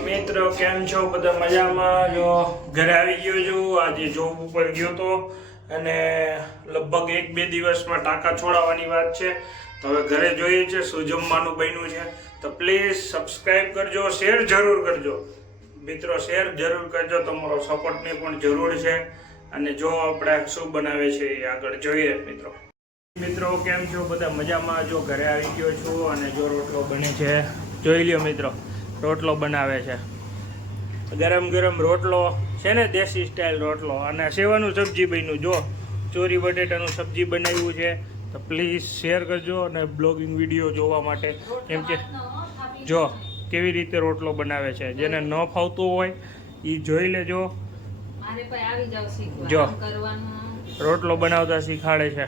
મિત્રો કેમ છો બધા મજામાં? જો ઘરે આવી ગયો છું. આજે જોબ ઉપર ગયો તો અને લગભગ 1-2 દિવસમાં ટાંકા છોડાવવાની વાત છે. તો હવે ઘરે જોઈએ છે શું જમવાનું બન્યું છે. તો પ્લીઝ સબસ્ક્રાઇબ કરજો, શેર જરૂર કરજો મિત્રો, શેર જરૂર કરજો. તમારો સપોર્ટની પણ જરૂર છે. અને જો આપણે શું બનાવે છે એ આગળ જોઈએ મિત્રો કેમ છો બધા મજામાં? જો ઘરે આવી ગયો છું અને જો રોટલો બને છે, જોઈ લ્યો મિત્રો. રોટલો બનાવે છે, ગરમ ગરમ રોટલો છે ને, દેશી સ્ટાઇલ રોટલો. અને સેવાનું સબ્જી બન્યું, જો ચોરી બટેટાનું સબ્જી બનાવ્યું છે. તો પ્લીઝ શેર કરજો અને બ્લોગિંગ વિડીયો જોવા માટે, કેમ કે જો કેવી રીતે રોટલો બનાવે છે. જેને ન ફાવતું હોય એ જોઈ લેજો. જો રોટલો બનાવતા શીખાડે છે.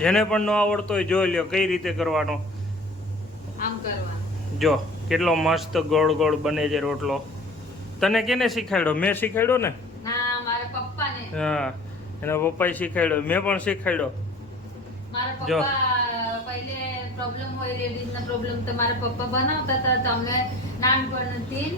જેને પણ ન આવડતો હોય જોઈ લ્યો કઈ રીતે કરવાનો. જો કેટલો મસ્ત ગોળ ગોળ બને છે રોટલો. તને કેને શીખાડ્યો? મેં શીખાડ્યો ને? હા, એના પપ્પાએ શીખાડ્યો, મેં પણ શીખાડ્યો. જો પ્રોબ્લેમ હોય, લેડીઝના પ્રોબ્લેમ તો મારા પપ્પા બનાવતા હતા. તમે નાનપણથી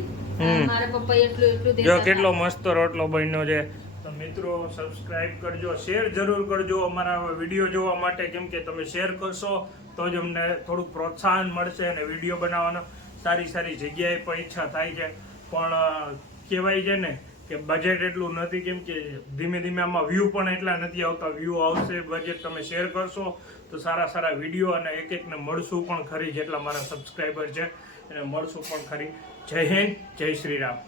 મારા પપ્પા એટલું જો કેટલો મસ્ત રોટલો બન્યો છે. તો મિત્રો સબસ્ક્રાઇબ કરજો, શેર જરૂર કરજો અમારા વિડીયો જોવા માટે, કેમ કે તમે શેર કરશો તો જ અમને થોડુંક પ્રોત્સાહન મળશે અને વિડીયો બનાવવાનો સારી જગ્યાએ પણ ઈચ્છા થાય છે. પણ કહેવાય છે ને કે બજેટ એટલું નથી, કેમ કે ધીમે ધીમે આમાં વ્યૂ પણ એટલા નથી આવતા. વ્યૂ આવશે, બજેટ તમે શેર કરશો તો સારા વિડીયો અને એકને મળશું પણ ખરી. જેટલા મારા સબસ્ક્રાઈબર છે એને મળશું પણ ખરી. જય હિન્દ, જય શ્રી રામ.